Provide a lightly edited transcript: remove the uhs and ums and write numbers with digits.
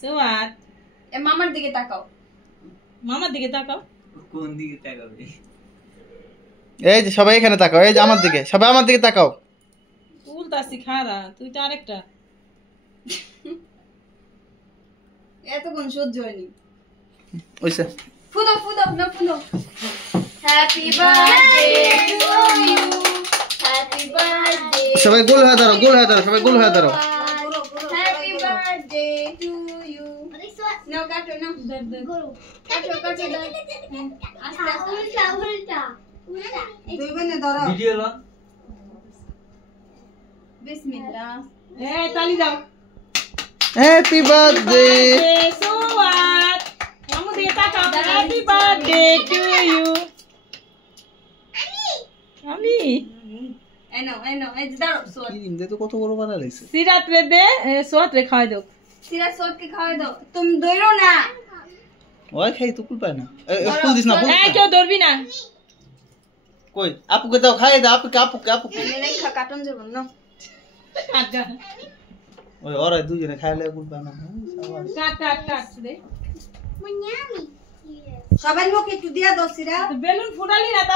সুয়াদ এ মামার দিকে তাকাও। মামার দিকে তাকাও। কোন দিকে তাকাবে? এই যে সবাই এখানে তাকাও, এই যে আমার দিকে, সবাই আমার দিকে তাকাও। উল্টাছি খারা, তুই তো আরেকটা। এতক্ষণ সহ্য হয়নি। ওইসে ফুলো ফুলো না ফুলো। Happy birthday to you, happy birthday. সবাই গোল হয়ে দাঁড়াও, গোল হয়ে দাঁড়াও, সবাই গোল হয়ে দাঁড়াও। Happy birthday to you. নাও কাটো নাও। কাটো কাটো দাও। আস্তে আস্তে উল্টা উল্টা উল্টা। দুই বোনে ধরো। ভিডিও লো। বিসমিল্লাহ। এই তালি দাও। Happy birthday. সুয়াদ মামু দিকে তাকাও। Happy birthday to you. আমি এনো এনো এই যে দাও সোয়াদ। কি দে তো কত বড় বানা লাইছে। সিরাত রে দে, সোয়াদ রে খাওয়াই দাও। সিরা সোয়াদকে খাওয়াই দাও। তুমি দইরো না। ওই খাই তো কুল পায় না। ফুল দিস না, ফুল এই কেউ ধরবি না। কই আপুকে দাও, খাই দাও, আপুকে আপুকে আপুকে। এনে রেখা কাটন যাব না। আগা ওই ওরা দুজনে খাইলে কুল পায় না। কাট কাট কাট দে। সবার মুখে একটু দিয়া দাও সিরা। বেলুন ফুটালি না।